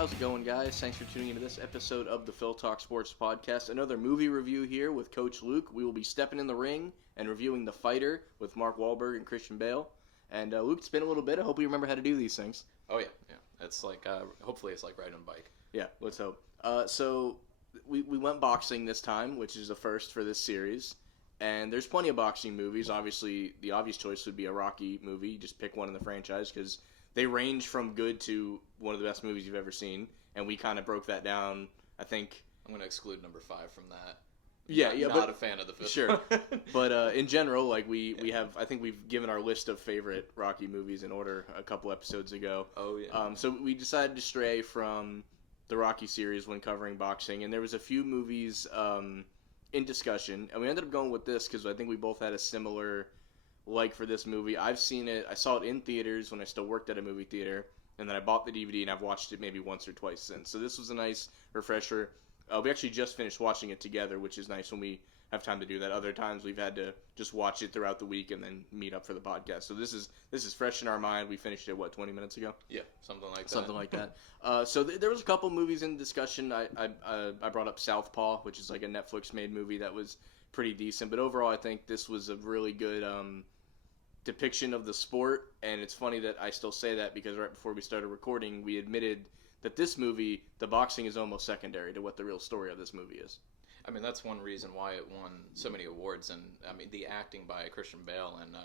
How's it going, guys? Thanks for tuning into this episode of the Phil Talk Sports Podcast. Another movie review here with Coach Luke. We will be stepping in the ring and reviewing The Fighter with Mark Wahlberg and Christian Bale. And Luke, it's been a little bit. I hope you remember how to do these things. Oh, yeah. It's like, hopefully it's like riding a bike. Yeah, let's hope. So we went boxing this time, which is the first for this series. And there's plenty of boxing movies. Obviously, the obvious choice would be a Rocky movie. You just pick one in the franchise because they range from good to one of the best movies you've ever seen. And we kind of broke that down, I think. I'm going to exclude number 5 from that. Yeah, Not a fan of the film. Sure. But in general, like we have, I think we've given our list of favorite Rocky movies in order a couple episodes ago. Oh, yeah. So we decided to stray from the Rocky series when covering boxing. And there was a few movies in discussion. And we ended up going with this because I think we both had a similar like for this movie. I've seen it. I saw it in theaters when I still worked at a movie theater. And then I bought the DVD and I've watched it maybe once or twice since. So this was a nice refresher. We actually just finished watching it together, which is nice when we have time to do that. Other times we've had to just watch it throughout the week and then meet up for the podcast. So this is fresh in our mind. We finished it, 20 minutes ago? Yeah, something like that. Something like that. So there was a couple movies in discussion. I brought up Southpaw, which is like a Netflix-made movie that was pretty decent. But overall, I think this was a really good depiction of the sport. And it's funny that I still say that because right before we started recording, we admitted that this movie, the boxing is almost secondary to what the real story of this movie is. I mean, that's one reason why it won so many awards. And I mean, the acting by Christian Bale and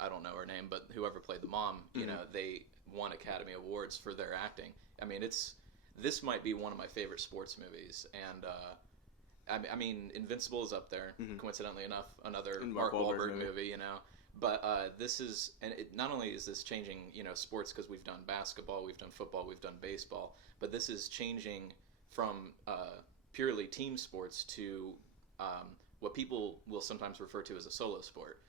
I don't know her name, but whoever played the mom, you know, they won Academy Awards for their acting. I mean, this might be one of my favorite sports movies. And I mean, Invincible is up there. Coincidentally enough, another Mark Wahlberg movie, you know. But this is, and not only is this changing, you know, sports because we've done basketball, we've done football, we've done baseball, but this is changing from purely team sports to what people will sometimes refer to as a solo sport.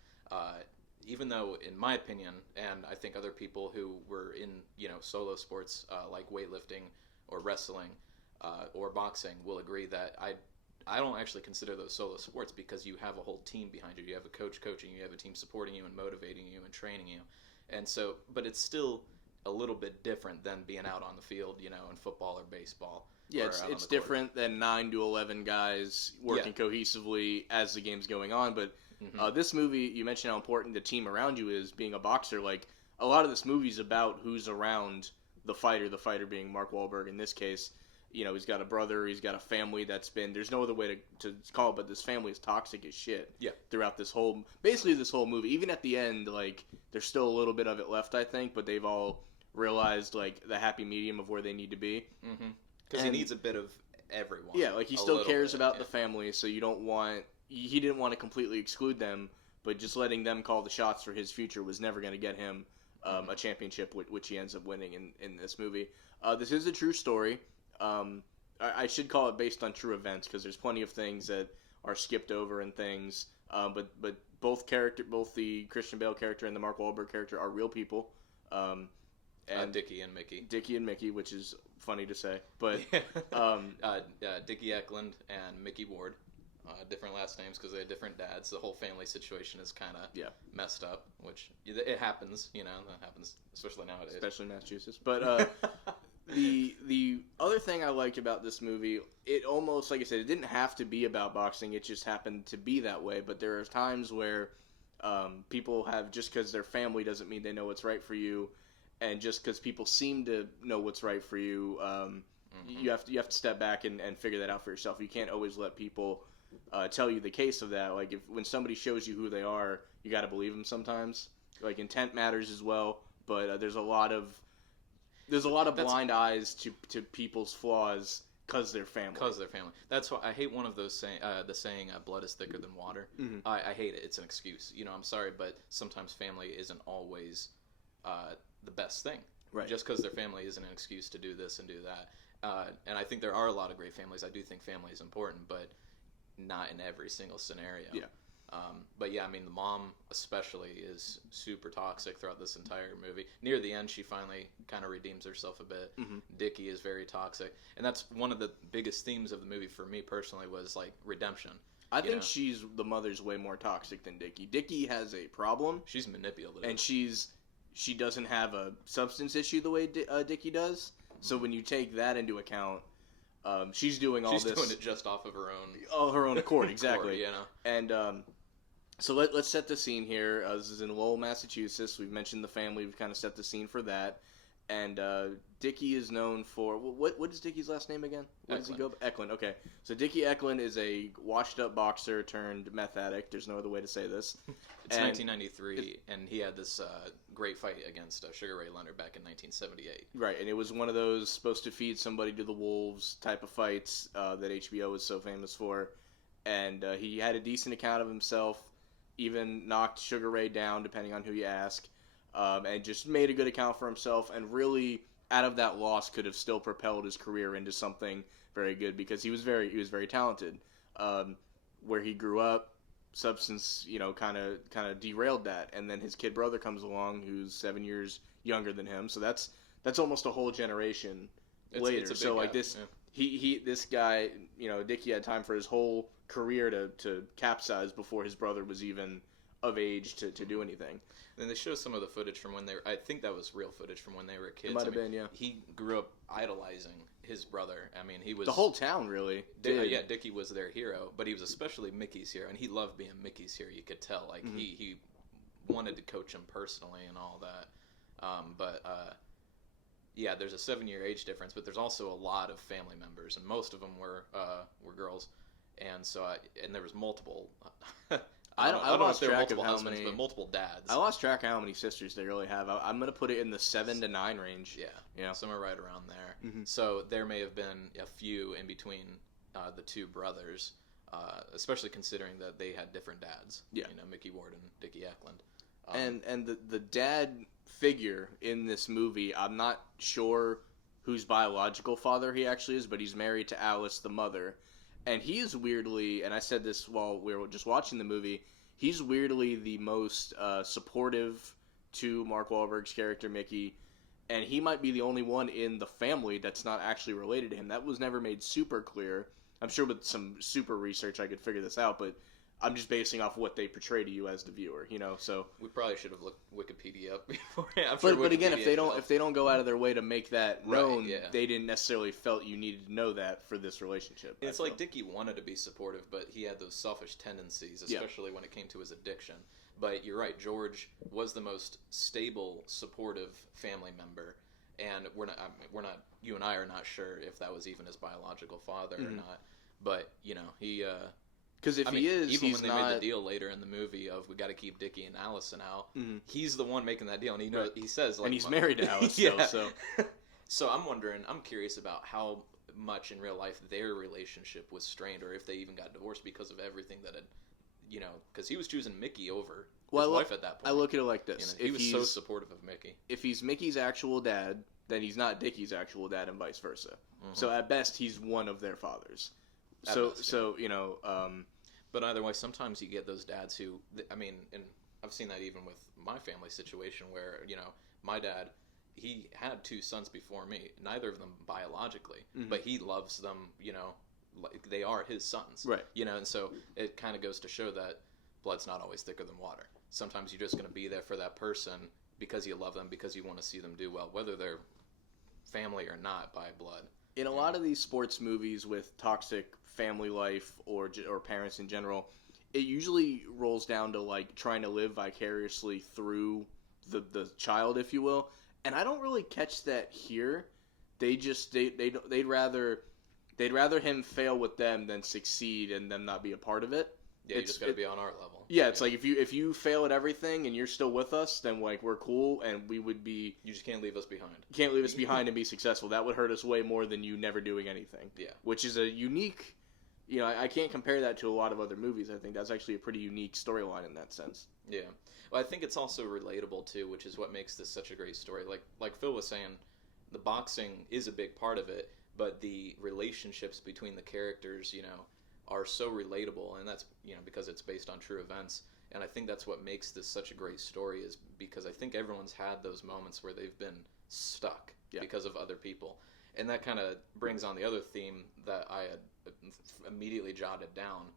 Even though, in my opinion, and I think other people who were in, you know, solo sports like weightlifting or wrestling or boxing will agree that I don't actually consider those solo sports because you have a whole team behind you. You have a coach coaching you, have a team supporting you and motivating you and training you. And so, but it's still a little bit different than being out on the field, you know, in football or baseball. Yeah, it's different than 9 to 11 guys working cohesively as the game's going on. But this movie, you mentioned how important the team around you is being a boxer. Like, a lot of this movie's about who's around the fighter being Mark Wahlberg in this case. You know, he's got a brother, he's got a family that's been, there's no other way to call it, but this family is toxic as shit. Yeah. Throughout this whole movie. Even at the end, like, there's still a little bit of it left, I think, but they've all realized, like, the happy medium of where they need to be. Because he needs a bit of everyone. Yeah, like, he still cares about the family, so you don't want, he didn't want to completely exclude them, but just letting them call the shots for his future was never going to get him a championship, which he ends up winning in this movie. This is a true story. I should call it based on true events because there's plenty of things that are skipped over and things. But both the Christian Bale character and the Mark Wahlberg character are real people. And Dickie and Mickey, which is funny to say, but Dickie Eklund and Mickey Ward, different last names because they had different dads. The whole family situation is kind of messed up, which it happens. You know, that happens especially nowadays, especially in Massachusetts. But The other thing I liked about this movie, it almost, like I said, it didn't have to be about boxing. It just happened to be that way. But there are times where people have, just because their family doesn't mean they know what's right for you, and just because people seem to know what's right for you, you have to step back and figure that out for yourself. You can't always let people tell you the case of that. Like when somebody shows you who they are, you got to believe them sometimes. Like intent matters as well, but there's a lot of blind eyes to people's flaws because they're family. That's why I hate one of those saying blood is thicker than water. I hate it. It's an excuse. You know, I'm sorry, but sometimes family isn't always the best thing. Right. Just because their family isn't an excuse to do this and do that. And I think there are a lot of great families. I do think family is important, but not in every single scenario. Yeah. But yeah, I mean, the mom especially is super toxic throughout this entire movie. Near the end, she finally kind of redeems herself a bit. Dickie is very toxic. And that's one of the biggest themes of the movie for me personally was, like, redemption. I think the mother's way more toxic than Dickie. Dickie has a problem. She's manipulative. And she doesn't have a substance issue the way Dickie does. So when you take that into account, she's doing all She's this. She's doing it just off of her own. Oh, her own accord, exactly. You know. And so let's set the scene here. This is in Lowell, Massachusetts. We've mentioned the family. We've kind of set the scene for that. And Dickie is known for what is Dickie's last name again? What does he go? Eklund. Okay, so Dickie Eklund is a washed-up boxer turned meth addict. There's no other way to say this. It's 1993, and he had this great fight against Sugar Ray Leonard back in 1978. Right, and it was one of those supposed to feed somebody to the wolves type of fights that HBO was so famous for. And he had a decent account of himself, even knocked Sugar Ray down, depending on who you ask. And just made a good account for himself, and really, out of that loss, could have still propelled his career into something very good because he was very talented. Where he grew up, substance, kind of derailed that, and then his kid brother comes along, who's 7 years younger than him, so that's almost a whole generation later. It's a big so like gap, this, yeah. This guy, Dickie had time for his whole career to capsize before his brother was even of age to do anything. Then they show some of the footage from when they were, I think that was real footage from when they were kids. It might have been, yeah. He grew up idolizing his brother. I mean, he was... The whole town, really. Yeah, Dickie was their hero, but he was especially Mickey's hero, and he loved being Mickey's hero, you could tell. Like, he wanted to coach him personally and all that. Yeah, there's a 7-year age difference, but there's also a lot of family members, and most of them were girls. And so, and there was multiple... I don't know if there were multiple husbands, but multiple dads. I lost track of how many sisters they really have. I'm going to put it in the 7 to 9 range. Yeah, somewhere right around there. So there may have been a few in between the two brothers, especially considering that they had different dads. Yeah. Mickey Ward and Dickie Eklund. And the dad figure in this movie, I'm not sure whose biological father he actually is, but he's married to Alice, the mother. And he is weirdly, and I said this while we were just watching the movie, he's weirdly the most supportive to Mark Wahlberg's character, Mickey, and he might be the only one in the family that's not actually related to him. That was never made super clear. I'm sure with some super research I could figure this out, but I'm just basing off what they portray to you as the viewer, so we probably should have looked Wikipedia up before. But again, if they don't go out of their way to make that known, right, yeah. They didn't necessarily felt you needed to know that for this relationship. It's like Dickie wanted to be supportive, but he had those selfish tendencies, especially when it came to his addiction. But you're right, George was the most stable, supportive family member, and we're not. You and I are not sure if that was even his biological father or not. But he. Because he is, even he's when they not... made the deal later in the movie of we got to keep Dickie and Allison out, he's the one making that deal, and he knows. He says, like, and he's married to Alice, yeah. So. So I'm curious about how much in real life their relationship was strained, or if they even got divorced because of everything that had, because he was choosing Mickey over his wife at that point. I look at it like this: he was so supportive of Mickey. If he's Mickey's actual dad, then he's not Dickie's actual dad, and vice versa. So at best, he's one of their fathers. But either way, sometimes you get those dads who, and I've seen that even with my family situation where, my dad, he had 2 sons before me, neither of them biologically, but he loves them, like they are his sons. Right. And so it kind of goes to show that blood's not always thicker than water. Sometimes you're just going to be there for that person because you love them, because you want to see them do well, whether they're family or not by blood. In a lot of these sports movies with toxic family life or parents in general, it usually rolls down to like trying to live vicariously through the child, if you will. And I don't really catch that here. They'd rather him fail with them than succeed and them not be a part of it. Yeah, you just got to be on our level. Yeah, it's like if you fail at everything and you're still with us, then like we're cool and we would be. You just can't leave us behind. You can't leave us behind and be successful. That would hurt us way more than you never doing anything. Yeah, which is a unique. I can't compare that to a lot of other movies. I think that's actually a pretty unique storyline in that sense. Yeah, well, I think it's also relatable too, which is what makes this such a great story. Like Phil was saying, the boxing is a big part of it, but the relationships between the characters, are so relatable, and that's because it's based on true events. And I think that's what makes this such a great story, is because I think everyone's had those moments where they've been stuck because of other people. And that kind of brings on the other theme that I had immediately jotted down,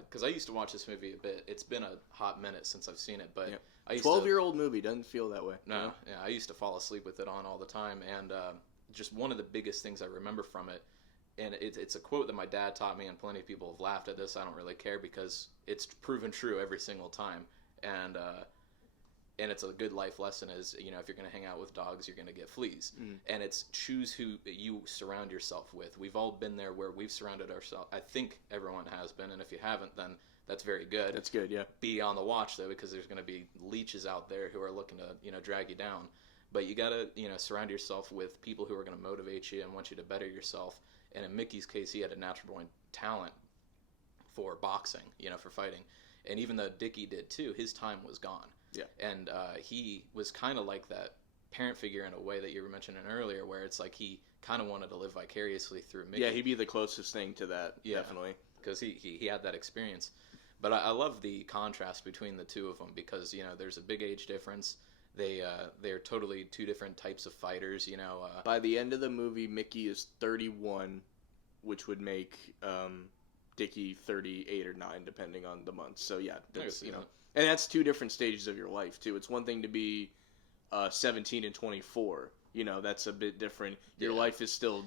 because I used to watch this movie a bit. It's been a hot minute since I've seen it, but I used 12-year-old movie doesn't feel that way. No, yeah, I used to fall asleep with it on all the time, and just one of the biggest things I remember from it, and it's a quote that my dad taught me, and plenty of people have laughed at this. I don't really care because it's proven true every single time, and it's a good life lesson. Is if you're going to hang out with dogs, you're going to get fleas, and it's choose who you surround yourself with. We've all been there where we've surrounded ourselves. I think everyone has been, and if you haven't, then that's very good. That's good, yeah. Be on the watch though, because there's going to be leeches out there who are looking to drag you down. But you got to surround yourself with people who are going to motivate you and want you to better yourself. And in Mickey's case, he had a natural born talent for boxing, for fighting. And even though Dickie did too, his time was gone. Yeah. And he was kind of like that parent figure in a way that you were mentioning earlier, where it's like he kind of wanted to live vicariously through Mickey. Yeah, he'd be the closest thing to that, definitely. Because he had that experience. But I love the contrast between the two of them because, there's a big age difference. They're totally two different types of fighters, By the end of the movie, Mickey is 31, which would make Dickie 38 or 9, depending on the month. So yeah, that's and that's two different stages of your life too. It's one thing to be 17 and 24. That's a bit different. Your life is still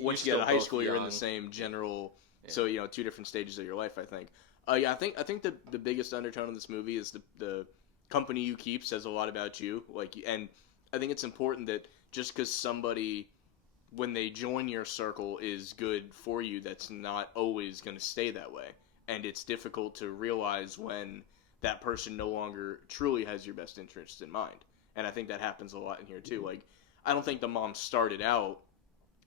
once you get out of high school, you're in the same general. Yeah. So two different stages of your life. I think. I think the biggest undertone of this movie is the company you keep says a lot about you. And I think it's important that just because somebody, when they join your circle, is good for you, that's not always going to stay that way. And it's difficult to realize when that person no longer truly has your best interests in mind. And I think that happens a lot in here too. I don't think the mom started out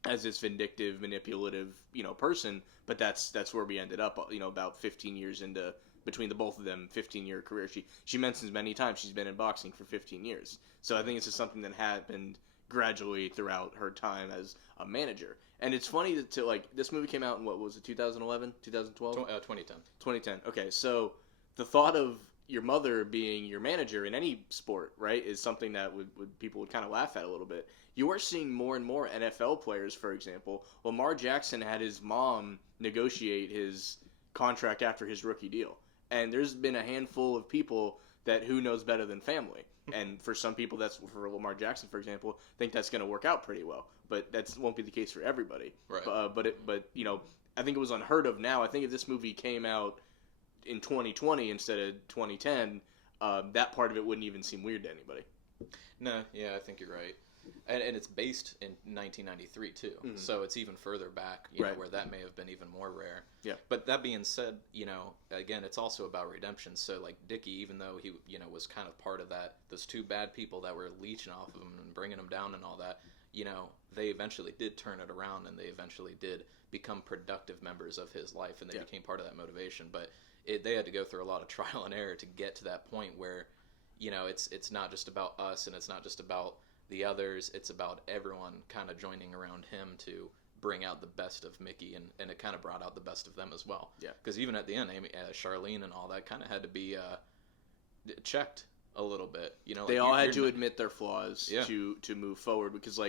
as this vindictive, manipulative, person, but that's where we ended up, about 15 years into, between the both of them, 15-year career. She mentions many times she's been in boxing for 15 years. So I think it's just something that happened gradually throughout her time as a manager. And it's funny to this movie came out in, what was it, 2011, 2012? 2010. 2010. Okay, so the thought of your mother being your manager in any sport, right, is something that people would kind of laugh at a little bit. You are seeing more and more NFL players, for example. Lamar Jackson had his mom negotiate his contract after his rookie deal. And there's been a handful of people that who knows better than family. And for some people, that's for Lamar Jackson, for example, think that's going to work out pretty well. But that won't be the case for everybody. Right. But I think it was unheard of now. I think if this movie came out in 2020 instead of 2010, that part of it wouldn't even seem weird to anybody. No, yeah, I think you're right. And it's based in 1993 too, so it's even further back, where that may have been even more rare. Yeah. But that being said, again, it's also about redemption. So like Dickie, even though he, was kind of part of that, those two bad people that were leeching off of him and bringing him down and all that, they eventually did turn it around and they eventually did become productive members of his life and they became part of that motivation. But they had to go through a lot of trial and error to get to that point where, it's not just about us and it's not just about the others, it's about everyone kind of joining around him to bring out the best of Mickey, and it kind of brought out the best of them as well. Yeah. Because even at the end, Charlene and all that kind of had to be checked a little bit. They all had to admit their flaws to move forward, because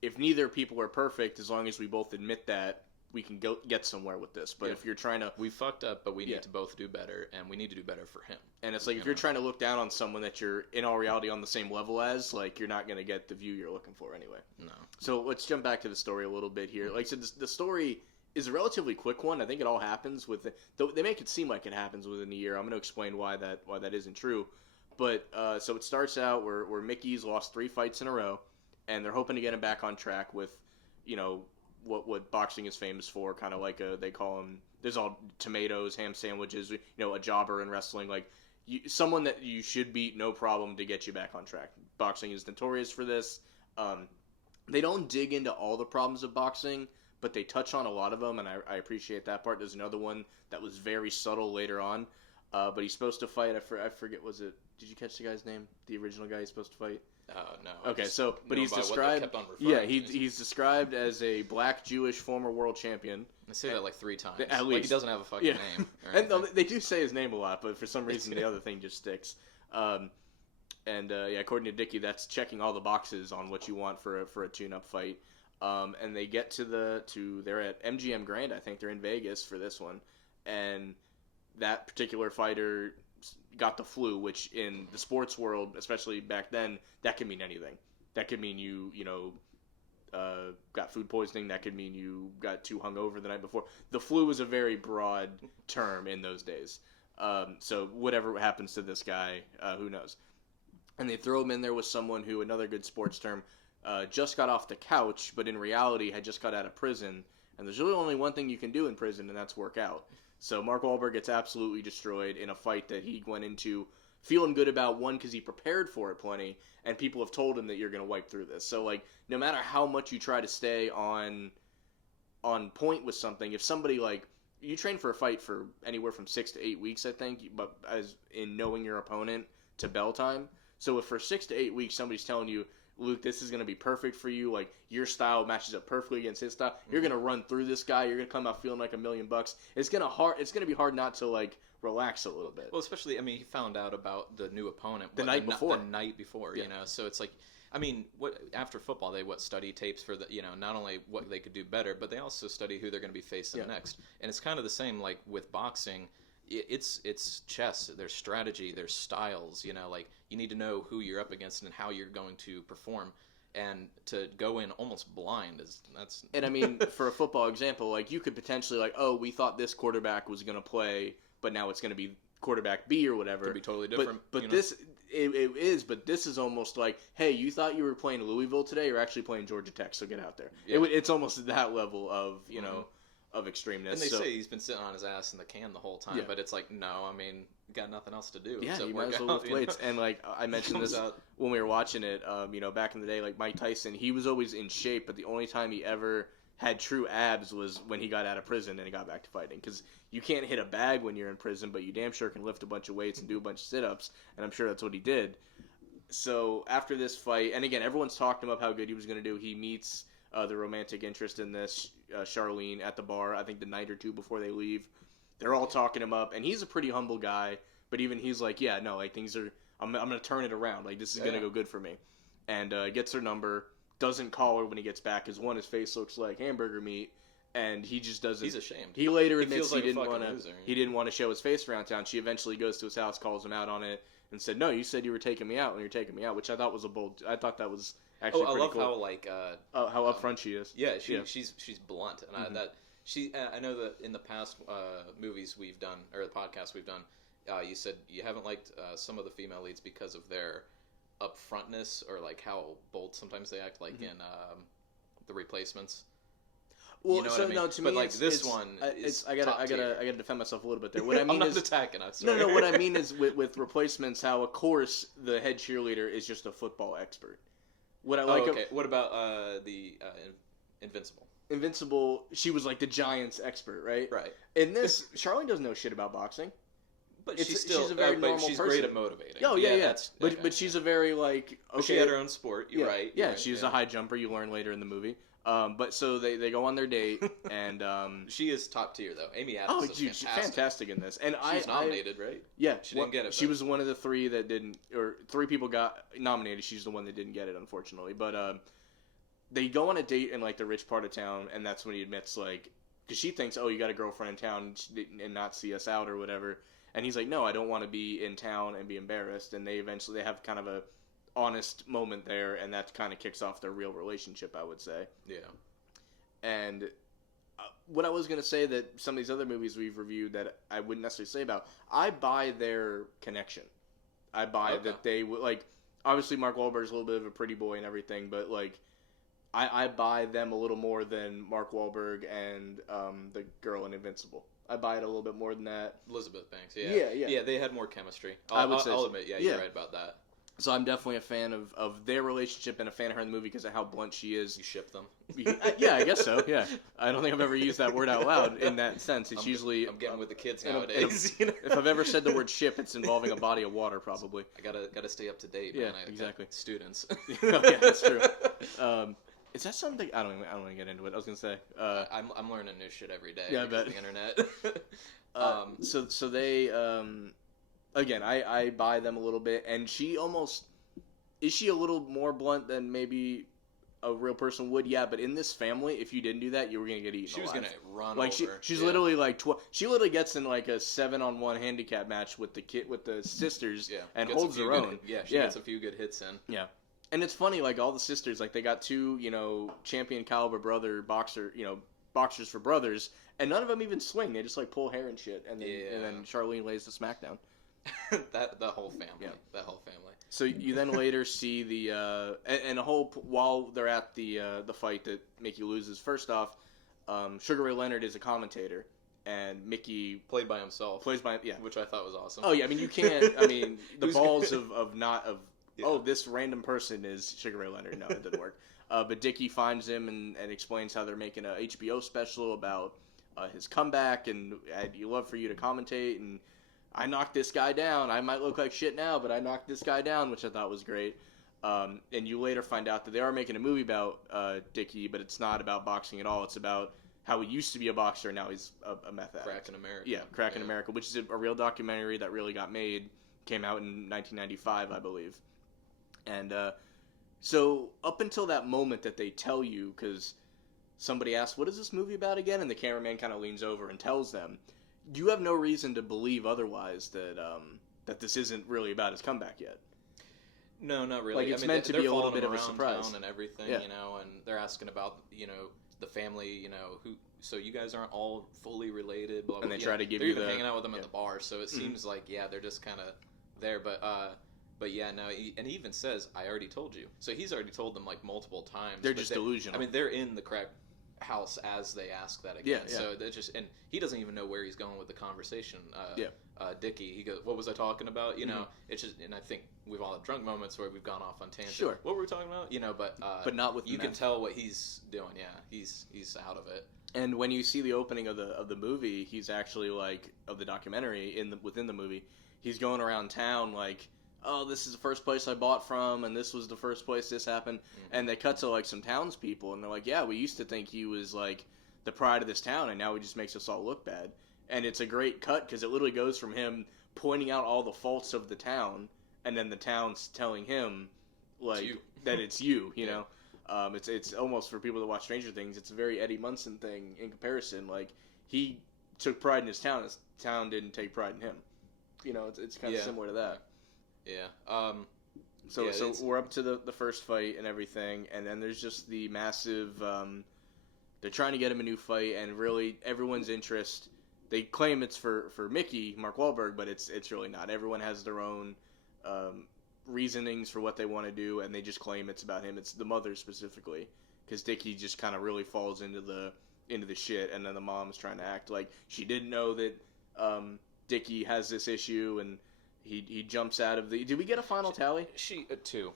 if neither people are perfect, as long as we both admit that, we can get somewhere with this. But if you're trying to... We fucked up, but we need to both do better, and we need to do better for him. And it's if you're trying to look down on someone that you're, in all reality, on the same level as, you're not going to get the view you're looking for anyway. No. So let's jump back to the story a little bit here. Like I said, the story is a relatively quick one. I think it all happens they make it seem like it happens within a year. I'm going to explain why that isn't true. But, so it starts out where Mickey's lost 3 fights in a row, and they're hoping to get him back on track with, what boxing is famous for, kind of they call them, there's all tomatoes, ham sandwiches, a jobber in wrestling, someone that you should beat, no problem, to get you back on track. Boxing is notorious for this. They don't dig into all the problems of boxing, but they touch on a lot of them, and I appreciate that part. There's another one that was very subtle later on, but he's supposed to fight, I forget, did you catch the guy's name? The original guy he's supposed to fight? No. Okay, so but he's described. He's described as a black Jewish former world champion. They say that 3 times. At least he doesn't have a fucking name. And they do say his name a lot, but for some reason the other thing just sticks. According to Dickie, that's checking all the boxes on what you want for a tune-up fight. And they get they're at MGM Grand, I think they're in Vegas for this one, and that particular fighter got the flu, which in the sports world, especially back then, that could mean anything. That could mean you got food poisoning. That could mean you got too hungover the night before. The flu was a very broad term in those days. So whatever happens to this guy, who knows? And they throw him in there with someone who, another good sports term, just got off the couch, but in reality had just got out of prison. And there's really only one thing you can do in prison, and that's work out. So Mark Wahlberg gets absolutely destroyed in a fight that he went into feeling good about, one, because he prepared for it plenty, and people have told him that you're going to wipe through this. So, like, no matter how much you try to stay on point with something, if somebody, like, you train for a fight for anywhere from 6 to 8 weeks, I think, but as in knowing your opponent to bell time. So if for 6 to 8 weeks somebody's telling you, Luke, this is going to be perfect for you, like, your style matches up perfectly against his style, you're going to run through this guy, you're going to come out feeling like $1 million, it's going to be hard not to, like, relax a little bit. Well, especially, I mean, he found out about the new opponent the night before, yeah. You know, so it's like, I mean, after football, they study tapes for the, you know, not only what they could do better, but they also study who they're going to be facing next. And it's kind of the same, like, with boxing. It's chess. There's strategy. There's styles. You know, like, you need to know who you're up against and how you're going to perform. And to go in almost blind that's. And I mean, for a football example, like, you could potentially, like, oh, we thought this quarterback was going to play, but now it's going to be quarterback B or whatever. Could be totally different. But this it is. But this is almost like, hey, you thought you were playing Louisville today, you're actually playing Georgia Tech, so get out there. Yeah. It's almost that level of know of extremeness. And they say he's been sitting on his ass in the can the whole time, but it's like, no, I mean, got nothing else to do. Yeah, you might as well lift weights. And like I mentioned this when we were watching it, back in the day, like Mike Tyson, he was always in shape, but the only time he ever had true abs was when he got out of prison and he got back to fighting. Because you can't hit a bag when you're in prison, but you damn sure can lift a bunch of weights and do a bunch of sit-ups, and I'm sure that's what he did. So after this fight, and again, everyone's talking about how good he was going to do. He meets the romantic interest in this, Charlene, at the bar, I think the night or two before they leave. They're all talking him up, and he's a pretty humble guy, but even he's like, yeah, no, like, things are, I'm going to turn it around. Like, this is going to go good for me. And gets her number, doesn't call her when he gets back, because one, his face looks like hamburger meat, and he just doesn't. He's ashamed. He later admits he didn't want to show his face around town. She eventually goes to his house, calls him out on it, and said, no, you said you were taking me out when you're taking me out, which I thought was I thought that was actually pretty cool. I love how, like, how upfront she is. Yeah, she's blunt, and I know that in the past movies we've done, or the podcasts we've done, you said you haven't liked some of the female leads because of their upfrontness, or like how bold sometimes they act, like in The Replacements. Well, you know so what I mean? no, to but me, like this one, I gotta defend myself a little bit there. What I mean I'm not is attacking. I'm sorry. No. What I mean is with Replacements, how of course the head cheerleader is just a football expert. What I like. Okay. What about the Invincible? Invincible, she was like the Giants expert, right? Right. In this, Charlene doesn't know shit about boxing. But she's a very normal person. She's great at motivating. Oh, yeah. But she's a very, like, okay. But she had her own sport, you're right. Yeah, she's a high jumper, you learn later in the movie. But so they go on their date, and she is top tier, though. Amy Adams is she's fantastic in this. And she's nominated, right? Yeah. She didn't get it. She was one of the three that didn't, or three people got nominated. She's the one that didn't get it, unfortunately. But they go on a date in, like, the rich part of town, and that's when he admits, like, because she thinks, oh, you got a girlfriend in town and not see us out or whatever. And he's like, no, I don't want to be in town and be embarrassed. And they have kind of a honest moment there, and that kind of kicks off their real relationship, I would say. Yeah. And what I was going to say, that some of these other movies we've reviewed that I wouldn't necessarily say about, I buy their connection. I buy that they would, like, obviously Mark Wahlberg's a little bit of a pretty boy and everything, but, like, I buy them a little more than Mark Wahlberg and the girl in Invincible. I buy it a little bit more than that. Elizabeth Banks, yeah. Yeah, they had more chemistry. I'll admit, you're right about that. So I'm definitely a fan of their relationship and a fan of her in the movie because of how blunt she is. You ship them? Yeah, I guess so, yeah. I don't think I've ever used that word out loud in that sense. It's usually... I'm getting with the kids nowadays. If I've ever said the word ship, it's involving a body of water, probably. I gotta stay up to date, man. Yeah, exactly. Students. Yeah, that's true. Is that something? I don't want to get into it. I was gonna say. I'm learning new shit every day. Yeah, I bet. The internet. So they again, I buy them a little bit, and she almost is she a little more blunt than maybe a real person would? Yeah, but in this family, if you didn't do that, you were gonna get eaten. She was gonna run like over. She's literally like she literally gets in like a 7-on-1 handicap match with the sisters, and holds her own. She gets a few good hits in. Yeah. And it's funny, like, all the sisters, like, they got two, champion caliber boxers for brothers, and none of them even swing. They just, like, pull hair and shit, and then Charlene lays the smackdown. The whole family. Yeah. That whole family. So you then later see while they're at the fight that Mickey loses, first off, Sugar Ray Leonard is a commentator, and Mickey played by himself, which I thought was awesome. Oh yeah, I mean you can't. I mean the balls of this random person is Sugar Ray Leonard. No, it didn't work. But Dickie finds him and explains how they're making a HBO special about his comeback, and I'd love for you to commentate. And I knocked this guy down. I might look like shit now, but I knocked this guy down, which I thought was great. And you later find out that they are making a movie about Dickie, but it's not about boxing at all. It's about how he used to be a boxer, and now he's a meth addict. Crack in America. Yeah, Crack in America, which is a real documentary that really got made. Came out in 1995, I believe. And so up until that moment that they tell you, because somebody asks, what is this movie about again? And the cameraman kind of leans over and tells them, you have no reason to believe otherwise that this isn't really about his comeback yet. No, not really. Like, it's meant to be a little bit of a surprise. And everything, Yeah. And they're asking about, the family, so you guys aren't all fully related, blah, blah, And they blah. try to give they're you even the... hanging out with them at the bar, so it seems like, they're just kind of there, but yeah, no, and he even says, I already told you. So he's already told them, like, multiple times. They're just delusional. I mean, they're in the crack house as they ask that again. Yeah. So they're just, and he doesn't even know where he's going with the conversation. Dickie, he goes, what was I talking about? It's just, and I think we've all had drunk moments where we've gone off on tangents. Sure. What were we talking about? But not with you meth. can tell what he's doing. Yeah, he's out of it. And when you see the opening of the movie, he's actually of the documentary within the movie, he's going around town like, oh, this is the first place I bought from, and this was the first place this happened. Mm-hmm. And they cut to some townspeople, and they're like, yeah, we used to think he was the pride of this town, and now he just makes us all look bad. And it's a great cut because it literally goes from him pointing out all the faults of the town, and then the town's telling him that it's you. It's almost, for people that watch Stranger Things, it's a very Eddie Munson thing in comparison. He took pride in his town didn't take pride in him. It's kind of similar to that. Yeah. So we're up to the first fight and everything, and then there's just the massive. They're trying to get him a new fight, and really everyone's interest. They claim it's for Mickey, Mark Wahlberg, but it's really not. Everyone has their own reasonings for what they want to do, and they just claim it's about him. It's the mother specifically, because Dickie just kind of really falls into the shit, and then the mom's trying to act like she didn't know that Dickie has this issue, and he jumps out of the... Did we get a final tally? Two.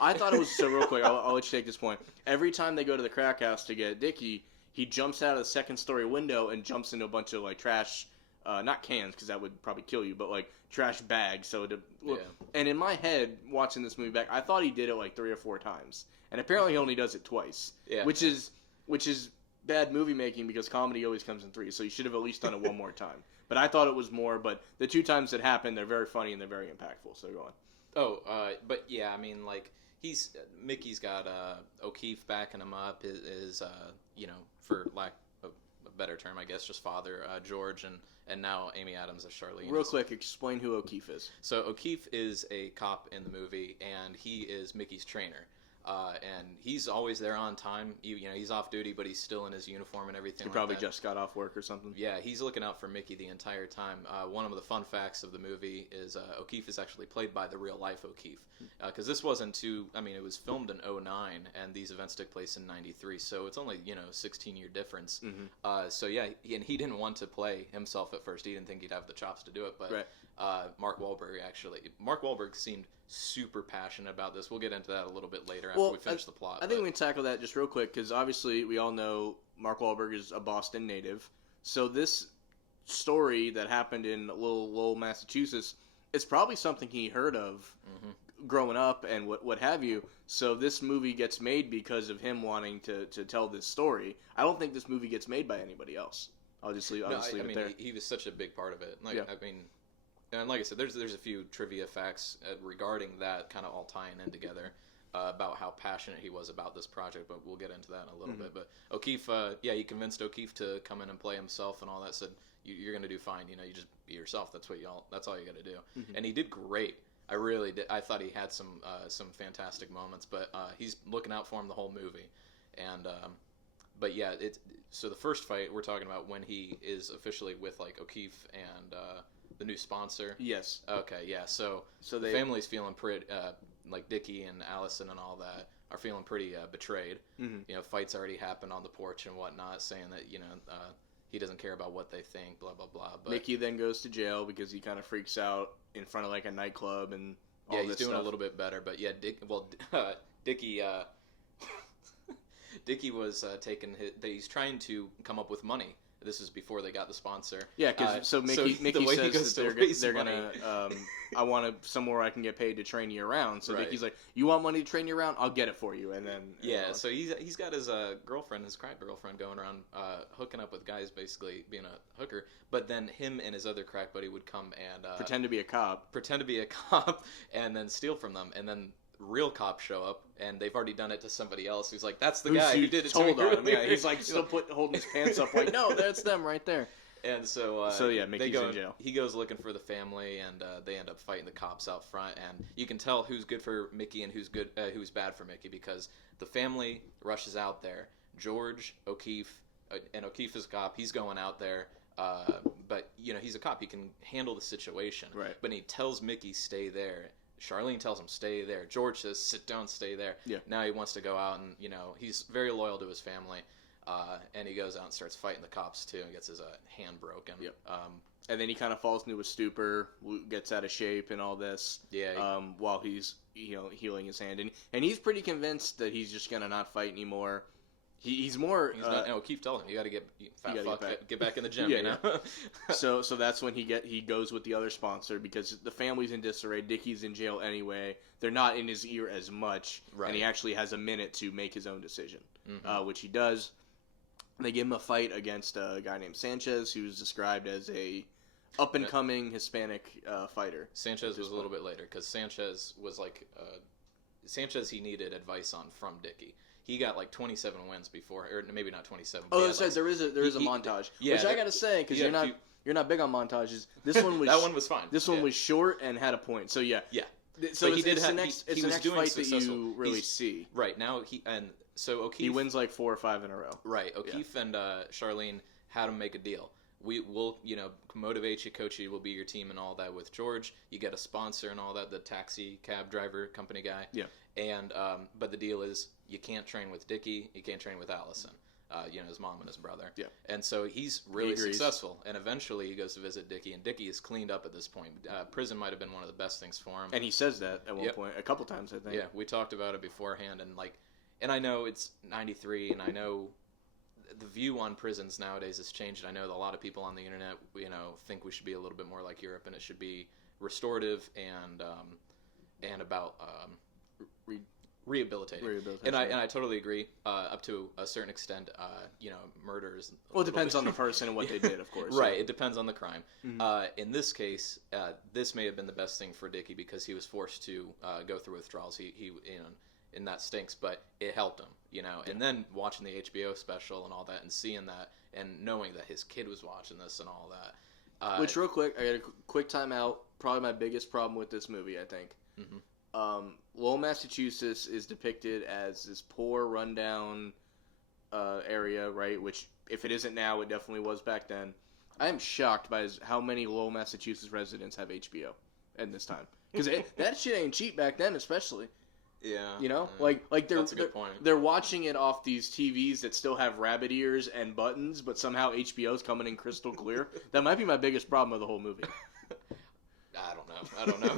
I thought it was... So real quick, I'll let you take this point. Every time they go to the crack house to get Dickie, he jumps out of the second-story window and jumps into a bunch of trash... not cans, because that would probably kill you, but trash bags. So And in my head, watching this movie back, I thought he did it 3 or 4 times, and apparently he only does it twice. Yeah. Which is bad movie making, because comedy always comes in 3, so you should have at least done it one more time. But I thought it was more. But the 2 times it happened, they're very funny and they're very impactful. So go on. Oh, but yeah, I mean, Mickey's got O'Keefe backing him up. Is for lack of a better term, I guess, just father George, and now Amy Adams as Charlene. Real quick, explain who O'Keefe is. So O'Keefe is a cop in the movie, and he is Mickey's trainer. And he's always there on time. He's off duty, but he's still in his uniform and everything. He probably just got off work or something. Yeah, he's looking out for Mickey the entire time. One of the fun facts of the movie is O'Keefe is actually played by the real life O'Keefe, because this wasn't it was filmed in 2009, and these events took place in 93, so it's only 16-year difference. Mm-hmm. So yeah, and he didn't want to play himself at first. He didn't think he'd have the chops to do it, but right. Mark Wahlberg seemed super passionate about this. We'll get into that a little bit later after we finish the plot. I think we can tackle that just real quick, because obviously we all know Mark Wahlberg is a Boston native. So this story that happened in Lowell, Massachusetts, it's probably something he heard of growing up and what have you. So this movie gets made because of him wanting to tell this story. I don't think this movie gets made by anybody else. I'll just leave it there. He was such a big part of it. Yeah. And like I said, there's a few trivia facts regarding that, kind of all tying in together, about how passionate he was about this project, but we'll get into that in a little bit. But O'Keefe, he convinced O'Keefe to come in and play himself and all that. Said, you're going to do fine. You just be yourself. That's all you got to do. Mm-hmm. And he did great. I really did. I thought he had some fantastic moments, but he's looking out for him the whole movie, and but yeah, so the first fight we're talking about when he is officially with like O'Keefe and the new sponsor. Yes. Okay, yeah. So the family's feeling pretty like Dickie and Allison and all that are feeling pretty betrayed. Mm-hmm. You know, fights already happened on the porch and whatnot, saying that he doesn't care about what they think, blah blah blah. But Mickey then goes to jail because he kind of freaks out in front of like a nightclub and all yeah, he's this doing stuff. a little bit better. But yeah, Dickie Dickie was he's trying to come up with money. This is before they got the sponsor. Yeah, because Mickey says that they're gonna. I want somewhere I can get paid to train you around. So right. Mickey's like, "You want money to train you around? I'll get it for you." And then so he's got his girlfriend, his crack girlfriend, going around hooking up with guys, basically being a hooker. But then him and his other crack buddy would come and pretend to be a cop, and then steal from them, and then real cops show up, and they've already done it to somebody else. Who's like, that's the guy who did it to me earlier. Yeah, he's like still holding his pants up, like, no, that's them right there. And so Mickey's in jail. He goes looking for the family, and they end up fighting the cops out front. And you can tell who's good for Mickey and who's bad for Mickey, because the family rushes out there. George, O'Keefe, and O'Keefe is a cop. He's going out there. But he's a cop. He can handle the situation. Right. But he tells Mickey, stay there. Charlene tells him, stay there. George says, sit down, stay there. Yeah. Now he wants to go out, and, he's very loyal to his family. And he goes out and starts fighting the cops, too, and gets his hand broken. Yep. And then he kind of falls into a stupor, gets out of shape and all this. Yeah. While he's, healing his hand. And he's pretty convinced that he's just going to not fight anymore. He's more. He's not. Keep telling him you got to get back in the gym. Yeah. So that's when he goes with the other sponsor, because the family's in disarray. Dickie's in jail anyway. They're not in his ear as much, right. And he actually has a minute to make his own decision, mm-hmm. Which he does. They give him a fight against a guy named Sanchez, who's described as a up and coming Hispanic fighter. Sanchez was a little bit later, because Sanchez was like he needed advice on from Dickie. He got like 27 wins before, or maybe not 27. Oh, that's right. There is a montage, which I gotta say, because you're not big on montages. This one was that one was fine. This one was short and had a point. So yeah. So but it's the next fight that you really see. Right now so O'Keefe, he wins like 4 or 5 in a row. Right. O'Keefe and Charlene had him make a deal. We will, motivate you, coach you, we'll be your team and all that with George. You get a sponsor and all that, the taxi cab driver company guy. Yeah. And but the deal is you can't train with Dickie, you can't train with Allison. His mom and his brother. Yeah. And so he's really successful. And eventually he goes to visit Dickie, and Dickie is cleaned up at this point. Prison might have been one of the best things for him. And he says that at one point, a couple times, I think. Yeah, we talked about it beforehand, and I know it's 93, and I know the view on prisons nowadays has changed. I know that a lot of people on the internet, think we should be a little bit more like Europe, and it should be restorative and about rehabilitating. And I totally agree. Up to a certain extent, murders. Well, it depends on the person and what they did, of course. Right. It depends on the crime. Mm-hmm. In this case, this may have been the best thing for Dickie, because he was forced to go through withdrawals. He and that stinks, but it helped him, And then watching the HBO special and all that, and seeing that, and knowing that his kid was watching this and all that. Which, real quick, I got a quick timeout. Probably my biggest problem with this movie, I think. Mm-hmm. Lowell, Massachusetts is depicted as this poor, rundown area, right? Which, if it isn't now, it definitely was back then. I am shocked by how many Lowell, Massachusetts residents have HBO at this time. Because that shit ain't cheap back then, especially. Yeah. Like that's a good point. They're watching it off these TVs that still have rabbit ears and buttons, but somehow HBO's coming in crystal clear. That might be my biggest problem with the whole movie. I don't know.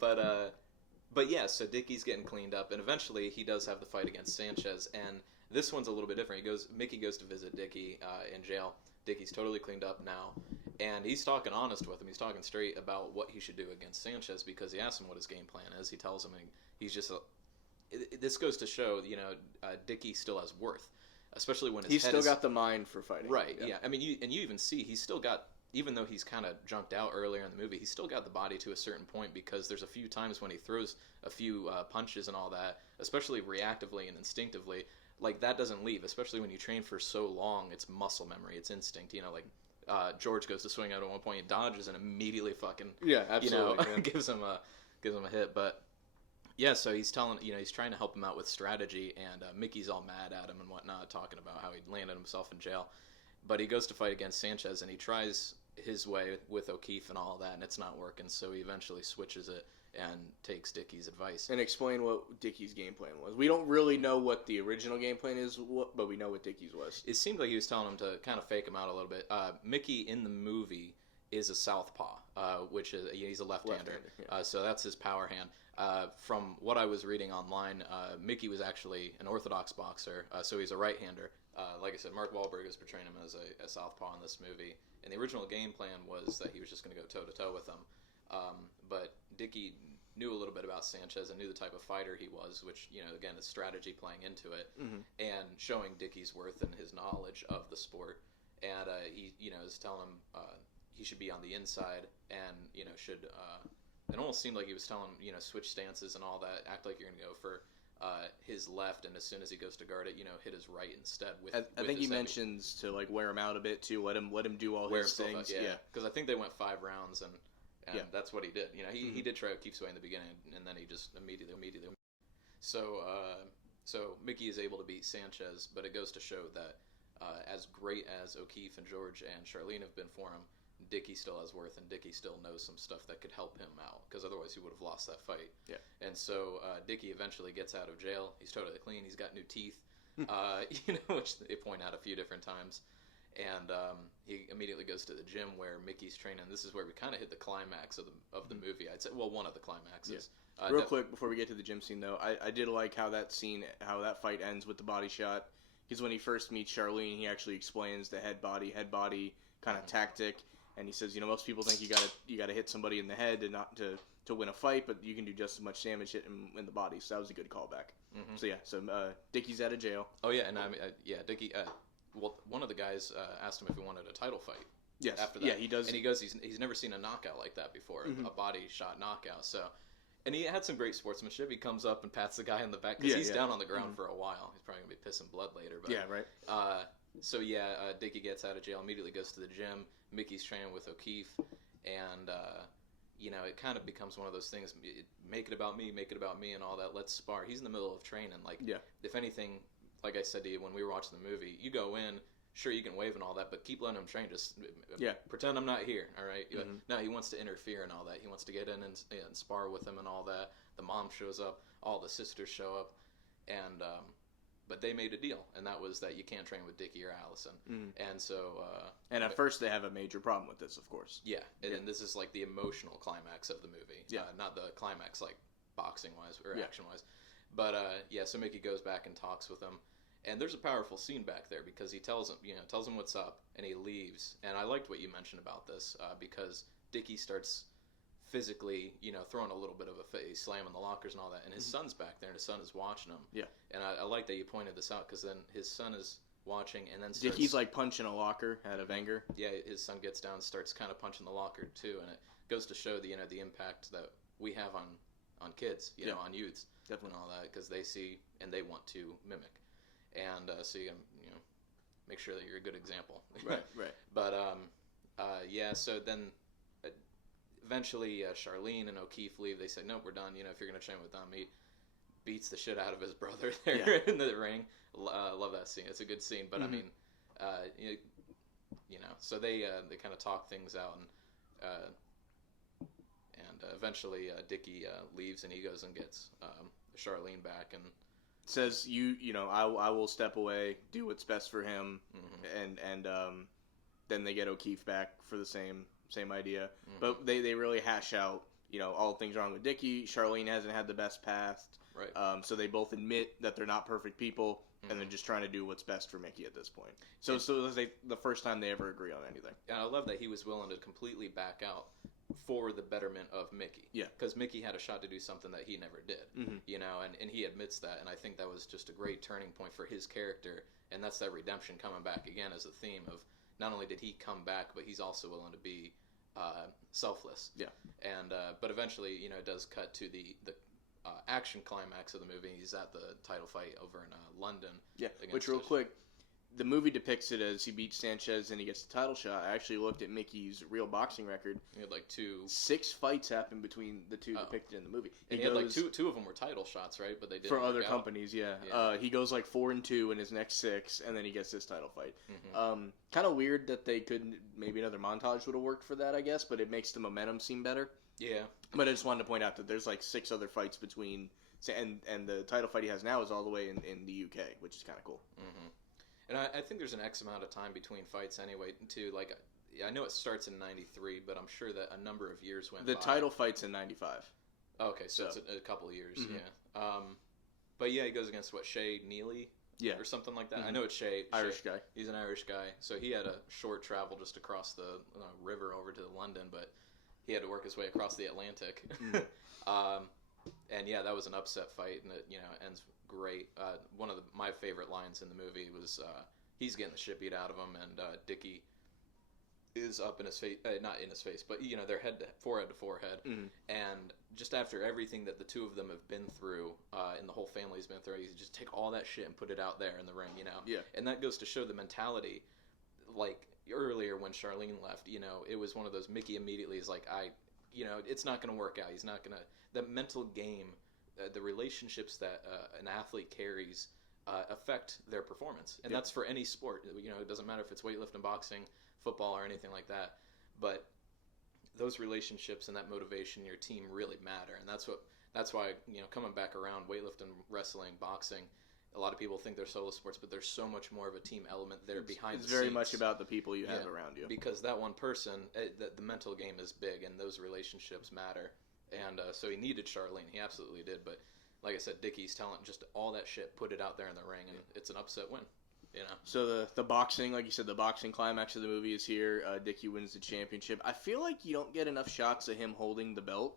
But yeah, so Dickie's getting cleaned up, and eventually he does have the fight against Sanchez, and this one's a little bit different. Mickey goes to visit Dickie in jail. Dickie's totally cleaned up now, and he's talking honest with him. He's talking straight about what he should do against Sanchez, because he asks him what his game plan is. He tells him, and he's just this goes to show, Dickie still has worth, especially when he's still got the mind for fighting. Right. Yeah. I mean, you even see he's still got. Even though he's kind of junked out earlier in the movie, he's still got the body to a certain point, because there's a few times when he throws a few punches and all that, especially reactively and instinctively, like that doesn't leave, especially when you train for so long. It's muscle memory, it's instinct, George goes to swing out at one point, he dodges and immediately fucking absolutely, gives him a hit. But yeah, so he's telling he's trying to help him out with strategy, and Mickey's all mad at him and whatnot, talking about how he landed himself in jail. But he goes to fight against Sanchez, and he tries his way with O'Keefe and all that, and it's not working. So he eventually switches it and takes Dickie's advice. And explain what Dickie's game plan was. We don't really know what the original game plan is, but we know what Dickie's was. It seemed like he was telling him to kind of fake him out a little bit. Mickey in the movie is a Southpaw, which is he's a left-hander. Yeah. So that's his power hand. From what I was reading online, Mickey was actually an orthodox boxer, so he's a right-hander. Like I said, Mark Wahlberg is portraying him as a Southpaw in this movie. And the original game plan was that he was just going to go toe-to-toe with him. But Dickie knew a little bit about Sanchez and knew the type of fighter he was, which, again, is strategy playing into it, and showing Dickie's worth and his knowledge of the sport. And he, is telling him he should be on the inside and, should... it almost seemed like he was telling him, switch stances and all that, act like you're going to go for his left, and as soon as he goes to guard it, hit his right instead. I think he mentions to wear him out a bit too. Let him do all his things. Yeah, because I think they went 5 rounds, and that's what he did. He did try O'Keefe's way in the beginning, and then he just immediately. So Mickey is able to beat Sanchez, but it goes to show that as great as O'Keefe and George and Charlene have been for him, Dickie still has worth, and Dickie still knows some stuff that could help him out, because otherwise he would have lost that fight. Yeah. And so Dickie eventually gets out of jail. He's totally clean. He's got new teeth, which they point out a few different times. And he immediately goes to the gym where Mickey's training. This is where we kind of hit the climax of the movie. I'd say, well, one of the climaxes. Yeah. Real quick before we get to the gym scene, though, I did like how that fight ends with the body shot. Because when he first meets Charlene, he actually explains the head body kind of tactic. And he says, most people think you gotta hit somebody in the head to win a fight, but you can do just as much damage hitting in the body. So that was a good callback. Mm-hmm. So Dickie's out of jail. Oh yeah, and Dickie. Well, one of the guys asked him if he wanted a title fight. Yes. After that, yeah, he does. And he goes, he's never seen a knockout like that before, a body shot knockout. So, and he had some great sportsmanship. He comes up and pats the guy in the back because he's down on the ground for a while. He's probably gonna be pissing blood later. But, yeah, right. Dickie gets out of jail, immediately goes to the gym. Mickey's training with O'Keefe, and it kind of becomes one of those things. Make it about me, and all that. Let's spar. He's in the middle of training. If anything, like I said to you when we were watching the movie, you go in. Sure, you can wave and all that, but keep letting him train. Just pretend I'm not here, all right? Mm-hmm. No, he wants to interfere and all that. He wants to get in and spar with him and all that. The mom shows up. All the sisters show up. And but they made a deal, and that was that you can't train with Dickie or Allison. Mm-hmm. And so... and at first they have a major problem with this, of course. Yeah, and this is like the emotional climax of the movie. Yeah. Not the climax like boxing-wise or action-wise. But so Mickey goes back and talks with him. And there's a powerful scene back there because he tells him what's up, and he leaves. And I liked what you mentioned about this because Dickie starts physically, throwing a little bit of a slam in the lockers and all that. And his son's back there, and his son is watching him. Yeah. And I like that you pointed this out because then his son is watching, and then Dickie's like punching a locker out of anger. Yeah, his son gets down and starts kind of punching the locker too, and it goes to show the impact that we have on kids, on youths, definitely, and all that because they see and they want to mimic. And so you make sure that you're a good example. Right. But so then eventually Charlene and O'Keefe leave. They say, "Nope, we're done. If you're gonna train with them," he beats the shit out of his brother there in the ring. Love that scene. It's a good scene. But mm-hmm. I mean, so they kind of talk things out, and eventually Dickie leaves, and he goes and gets Charlene back and. Says I will step away, do what's best for him, mm-hmm. and then they get O'Keefe back for the same idea. Mm-hmm. But they really hash out all the things wrong with Dickie. Charlene hasn't had the best past, right? So they both admit that they're not perfect people, mm-hmm. and they're just trying to do what's best for Mickey at this point. So it was the first time they ever agree on anything. And I love that he was willing to completely back out for the betterment of Mickey. Yeah. Because Mickey had a shot to do something that he never did. Mm-hmm. And he admits that. And I think that was just a great turning point for his character. And that's that redemption coming back again as a theme of not only did he come back, but he's also willing to be selfless. Yeah. And but eventually, it does cut to the action climax of the movie. He's at the title fight over in London. Yeah. Which real quick, the movie depicts it as he beats Sanchez and he gets the title shot. I actually looked at Mickey's real boxing record. He had like 6 fights happened between the two depicted in the movie. He had like two of them were title shots, right? But they didn't for other work out. companies, yeah. He goes like 4-2 in his next 6, and then he gets this title fight. Kind of weird that they couldn't. Maybe another montage would have worked for that, I guess. But it makes the momentum seem better. Yeah. But I just wanted to point out that there's like 6 other fights between, and the title fight he has now is all the way in the UK, which is kind of cool. And I think there's an X amount of time between fights anyway, too. Like, I know it starts in 93, but I'm sure that a number of years went by. The title fight's in 95. Okay, so it's a couple of years, yeah. But yeah, he goes against, Shea Neely? Yeah. Or something like that. I know it's Shea. Irish guy. He's an Irish guy. So he had a short travel just across the river over to London, but he had to work his way across the Atlantic. And yeah, that was an upset fight, and it ends great. One of my favorite lines in the movie was he's getting the shit beat out of him, and Dickie is up in his face, not in his face, but they're forehead to forehead, and just after everything that the two of them have been through, and the whole family's been through, you just take all that shit and put it out there in the ring, Yeah. And that goes to show the mentality, like earlier when Charlene left, it was one of those. Mickey immediately is like, it's not going to work out. He's not going to. The mental game, the relationships that an athlete carries affect their performance, and that's for any sport. It doesn't matter if it's weightlifting, boxing, football, or anything like that. But those relationships and that motivation in your team really matter, and that's why coming back around, weightlifting, wrestling, boxing. A lot of people think they're solo sports, but there's so much more of a team element there behind the scenes. It's very much about the people you have around you. Because that one person, the mental game is big, and those relationships matter. And so he needed Charlene. He absolutely did. But like I said, Dickie's talent, just all that shit, put it out there in the ring, and it's an upset win. So the boxing, like you said, the boxing climax of the movie is here. Dickie wins the championship. I feel like you don't get enough shots of him holding the belt.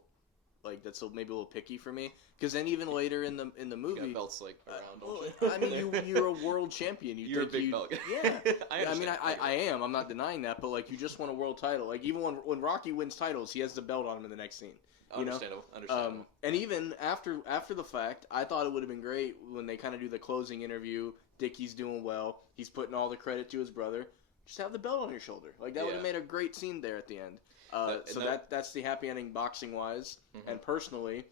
Like, that's maybe a little picky for me, because then even later in the movie, you got belts like around. I mean, you're a world champion. You're a big belt guy. Yeah, I am. I'm not denying that, but like, you just won a world title. Like, even when Rocky wins titles, he has the belt on him in the next scene. Understandable. And even after the fact, I thought it would have been great when they kind of do the closing interview. Dickie's doing well. He's putting all the credit to his brother. Just have the belt on your shoulder. Like, that would have made a great scene there at the end. That's the happy ending boxing wise. And personally,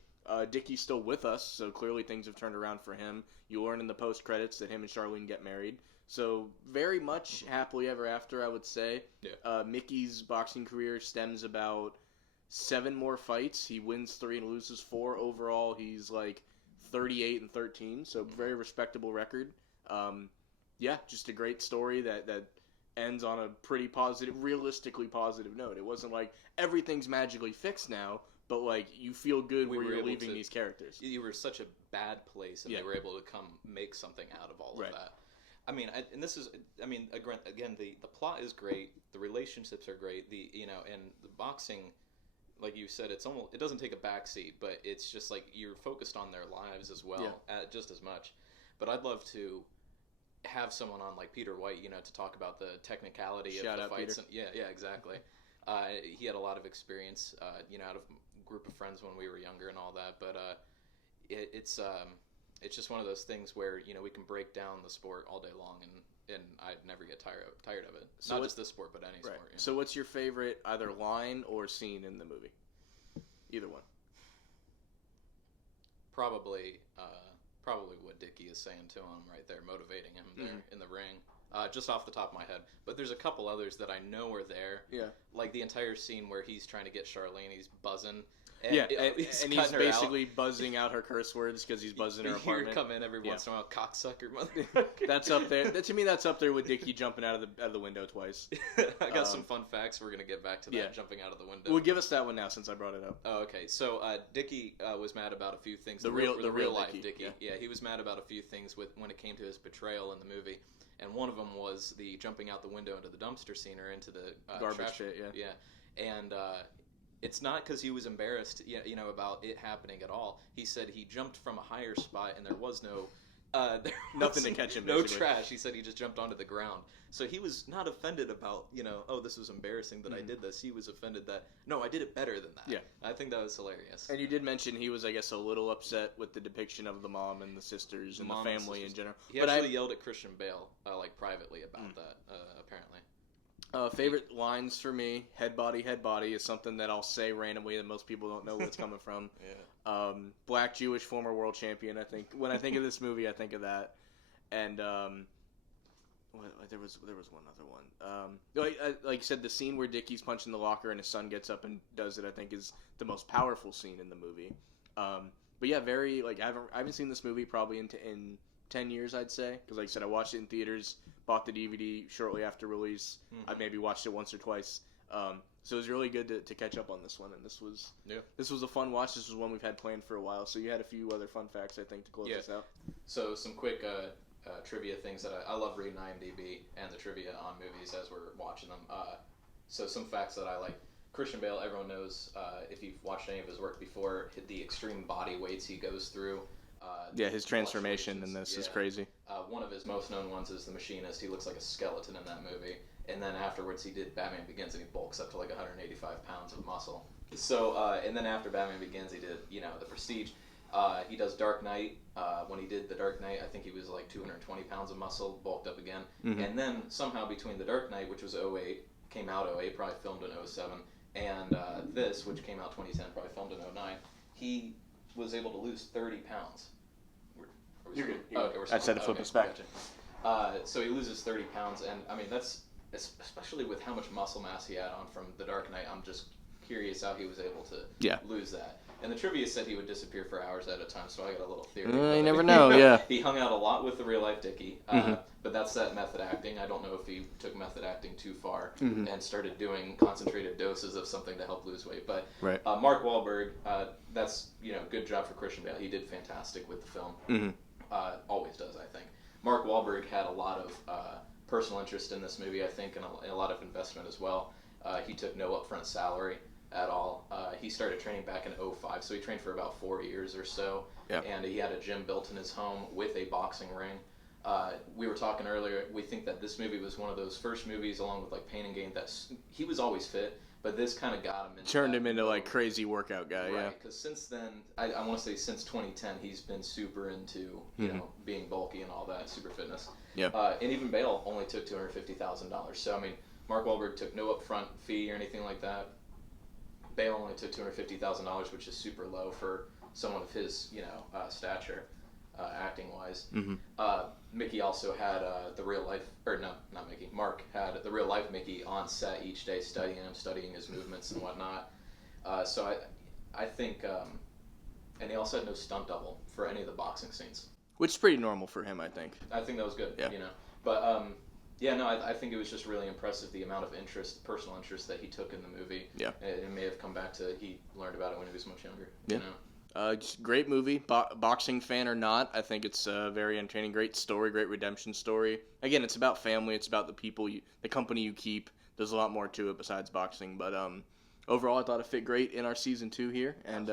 Dickie's still with us, so clearly things have turned around for him. You learn in the post credits that him and Charlene get married. So very much happily ever after, I would say. Yeah. Mickey's boxing career stems about 7 more fights. He wins 3 and loses 4. Overall, he's like 38-13, so very respectable record. Just a great story that ends on a pretty positive, realistically positive note. It wasn't like everything's magically fixed now, but like you feel good where you're leaving these characters. You were such a bad place, and they were able to come make something out of all of that. I mean, again, the plot is great, the relationships are great, and the boxing, like you said, it doesn't take a backseat, but it's just like you're focused on their lives as well, just as much. But I'd love to have someone on like Peter White, to talk about the technicality of the fights. And, yeah, exactly. He had a lot of experience, out of a group of friends when we were younger and all that. But it's just one of those things where we can break down the sport all day long, and I'd never get tired of it. So not just this sport, but any sport. So what's your favorite either line or scene in the movie? Either one. Probably what Dickie is saying to him right there, motivating him there in the ring. Just off the top of my head. But there's a couple others that I know are there. Yeah. Like the entire scene where he's trying to get Charlene, he's buzzing. He's basically buzzing out her curse words because he's buzzing her apartment. You come in every once in a while, cocksucker, motherfucker. That's up there. To me, that's up there with Dickie jumping out of the window twice. I got some fun facts. We're gonna get back to that, jumping out of the window. Well, give us that one now since I brought it up. Oh, okay. So Dickie was mad about a few things. The real life Dickie. Yeah, he was mad about a few things when it came to his betrayal in the movie. And one of them was the jumping out the window into the dumpster scene or into the garbage trash pit. Yeah. And it's not because he was embarrassed, about it happening at all. He said he jumped from a higher spot and there was no Nothing to catch him. No basically. trash. He said he just jumped onto the ground. So he was not offended about, oh, this was embarrassing that I did this. He was offended that, no, I did it better than that. Yeah. I think that was hilarious. And you did mention he was, I guess, a little upset with the depiction of the mom and the sisters and the family in general. He actually yelled at Christian Bale, privately about that, apparently. Favorite lines for me, head body, is something that I'll say randomly that most people don't know where it's coming from. Yeah. Black Jewish former world champion, I think. When I think of this movie, I think of that. And there was one other one. Like you said, the scene where Dickie's punching the locker and his son gets up and does it, I think is the most powerful scene in the movie. But yeah, very, like, I haven't seen this movie probably in 10 years, I'd say. Because like I said, I watched it in theaters, bought the DVD shortly after release. I maybe watched it once or twice. So it was really good to catch up on this one, and this was a fun watch. This was one we've had planned for a while, so you had a few other fun facts, I think, to close this out. So some quick trivia things that I love reading IMDb and the trivia on movies as we're watching them. So some facts that I like. Christian Bale, everyone knows, if you've watched any of his work before, the extreme body weights he goes through. His transformation in this is crazy. One of his most known ones is The Machinist. He looks like a skeleton in that movie. And then afterwards he did Batman Begins, and he bulks up to like 185 pounds of muscle. So, and then after Batman Begins he did, The Prestige. He does Dark Knight. When he did The Dark Knight, I think he was like 220 pounds of muscle, bulked up again. And then somehow between The Dark Knight, which was 2008, came out 2008, probably filmed in 2007, and this, which came out 2010, probably filmed in 2009, he was able to lose 30 pounds. You're good. I said to flip us back. Gotcha. So he loses 30 pounds, and I mean, that's, especially with how much muscle mass he had on from The Dark Knight, I'm just curious how he was able to lose that. And the trivia said he would disappear for hours at a time, so I got a little theory. You never know, yeah. He hung out a lot with the real-life Dickie, but that's that method acting. I don't know if he took method acting too far and started doing concentrated doses of something to help lose weight. But Mark Wahlberg, that's, good job for Christian Bale. He did fantastic with the film. Always does, I think. Mark Wahlberg had a lot of personal interest in this movie, I think, and a lot of investment as well. He took no upfront salary at all. He started training back in 2005, so he trained for about 4 years or so. And he had a gym built in his home with a boxing ring. We were talking earlier, we think that this movie was one of those first movies, along with like Pain and Gain, that he was always fit, but this kind of got him into turned him into like crazy workout guy. Right, because since then, I want to say since 2010, he's been super into being bulky and all that, super fitness. And even Bale only took $250,000. So I mean, Mark Wahlberg took no upfront fee or anything like that. Bale only took $250,000, which is super low for someone of his stature, acting wise. Mickey also had the real life, or no, not Mickey. Mark had the real life Mickey on set each day, studying his movements and whatnot. So I think, and he also had no stunt double for any of the boxing scenes, which is pretty normal for him, I think. I think that was good. But I think it was just really impressive, the amount of personal interest that he took in the movie. It may have come back to he learned about it when he was much younger. Just great movie, boxing fan or not. I think it's very entertaining. Great story, great redemption story. Again, it's about family. It's about the people, the company you keep. There's a lot more to it besides boxing. But overall, I thought it fit great in our season 2 here. And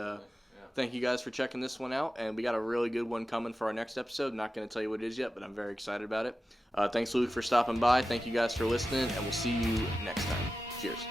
thank you guys for checking this one out. And we got a really good one coming for our next episode. Not going to tell you what it is yet, but I'm very excited about it. Thanks, Luke, for stopping by. Thank you guys for listening, and we'll see you next time. Cheers.